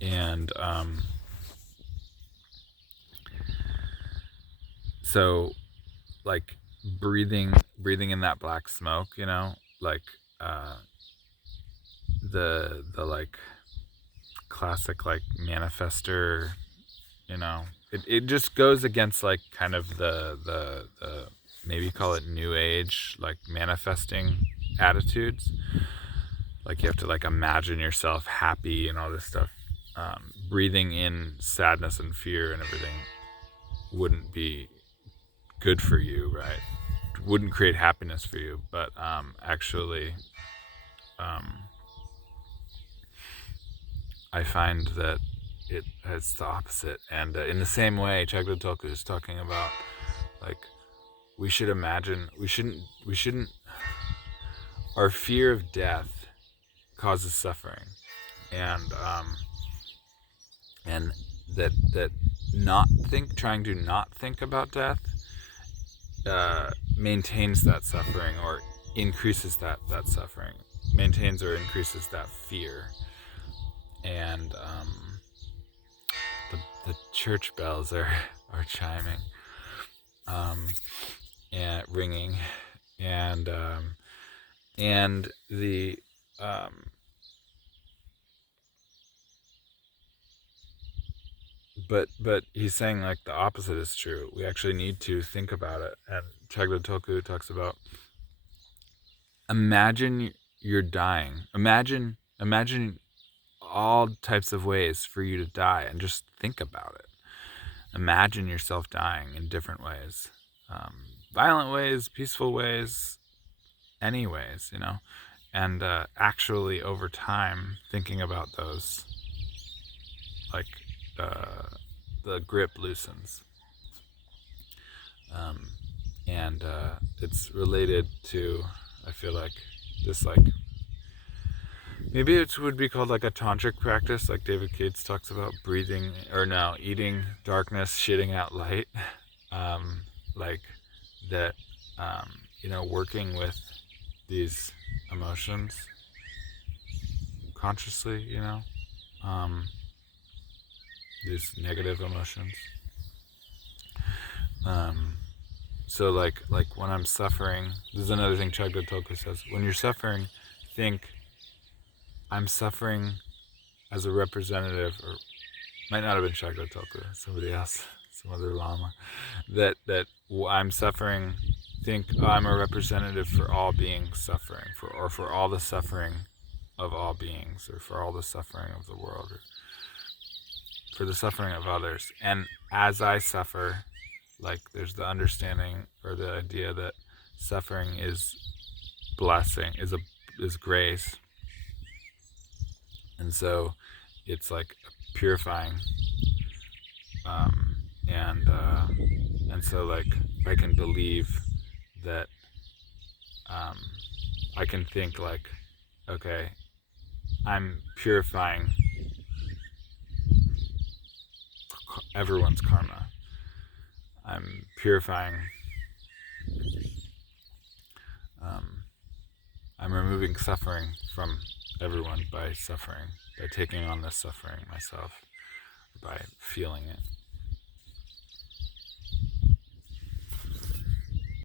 And so like breathing in that black smoke, like uh the like classic like manifester, it just goes against like kind of the maybe call it new age like manifesting attitudes. Like you have to like imagine yourself happy and all this stuff. Breathing in sadness and fear and everything wouldn't be good for you, right? Wouldn't create happiness for you, but actually, um, I find that it's the opposite. And in the same way, Chagdatoku is talking about like we should imagine we shouldn't our fear of death causes suffering, and and that not think trying to not think about death maintains that suffering or increases that suffering, maintains or increases that fear. And the church bells are chiming, and ringing, and the um, but he's saying like the opposite is true. We actually need to think about it. And Chagdatoku talks about imagine you're dying. Imagine all types of ways for you to die, and just think about it. Imagine yourself dying in different ways, violent ways, peaceful ways, any ways, and actually over time thinking about those, like the grip loosens. um, and it's related to, I feel like, this like maybe it would be called like a tantric practice, like David Cates talks about, breathing or no eating darkness, shitting out light. Like that, working with these emotions consciously, um, these negative emotions. Um, so like when I'm suffering, this is another thing Chagdatoku says. When you're suffering, think I'm suffering as a representative, or might not have been Chagdatoku, somebody else, some other lama, that I'm suffering. Think I'm a representative for all beings suffering, for all the suffering of all beings, or for all the suffering of the world, or for the suffering of others. And as I suffer, like there's the understanding or the idea that suffering is blessing, is grace, and so it's like purifying. um, and so like I can believe that, um, I can think like, okay, I'm purifying everyone's karma. I'm purifying. Um, I'm removing suffering from everyone by suffering, by taking on this suffering myself, by feeling it.